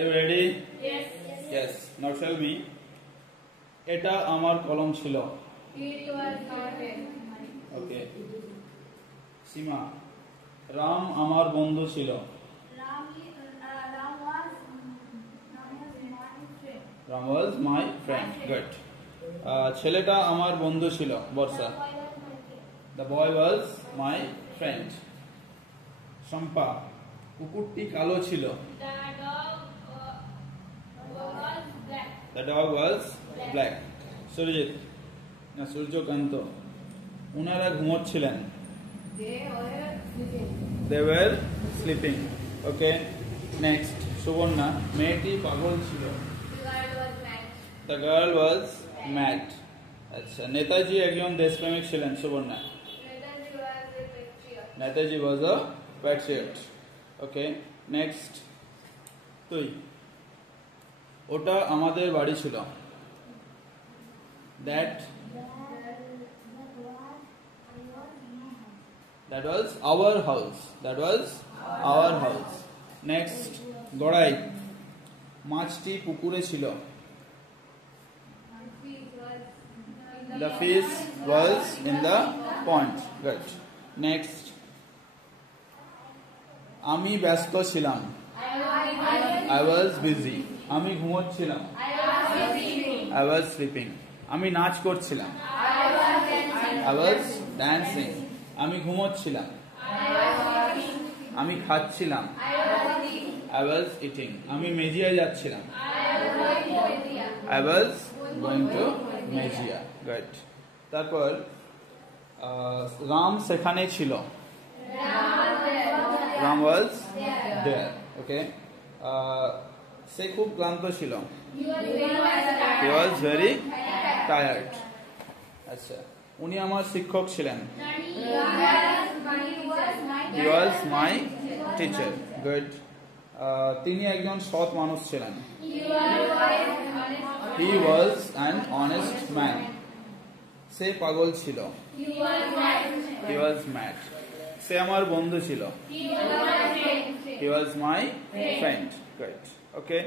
Are you ready? Yes. Yes. Now tell me. এটা আমার কলম ছিল। It was my pen. Okay. সীমা। রাম আমার বন্ধু ছিল। Ram was my friend. Good. ছেলেটা আমার বন্ধু ছিল। বর্ষা। The boy was my friend. Shampa. কুকুরটি কালো ছিল। The dog was black. Surajit না সূর্যকান্ত উনারা ঘুমোচ্ছিলেন। They were sleeping. Okay. Next. Suborna মেয়েটি পাগল ছিল। The girl was mad. আচ্ছা নেতাজি একজন দেশপ্রেমিক ছিলেন। সুবর্ণা Netaji was a patriot. Okay. Next. তুই ওটা আমাদের বাড়ি ছিল। That was our house. That was our house. Next. Gorai মাছটি পুকুরে ছিল। The fish was in the pond. Good. Next. আমি ব্যস্ত ছিলাম। I was busy. আমি ঘুমোচ্ছিলাম। I was sleeping. আমি নাচ করছিলাম। I was dancing. আমি ঘুমোচ্ছিলাম। আমি খাচ্ছিলাম। I was eating. আমি মেজিয়া যাচ্ছিলাম। I was going to Mejia. Good. তারপর রাম সেখানে ছিল। Ram was there. Okay. সে খুব ক্লান্ত ছিল। He was very tired. আচ্ছা উনি আমার শিক্ষক ছিলেন। He was my teacher. Good. তিনি একজন সৎ মানুষ ছিলেন। He was an honest man. সে পাগল ছিল। He was mad. সে আমার বন্ধু ছিল। He was my friend. Good. Okay.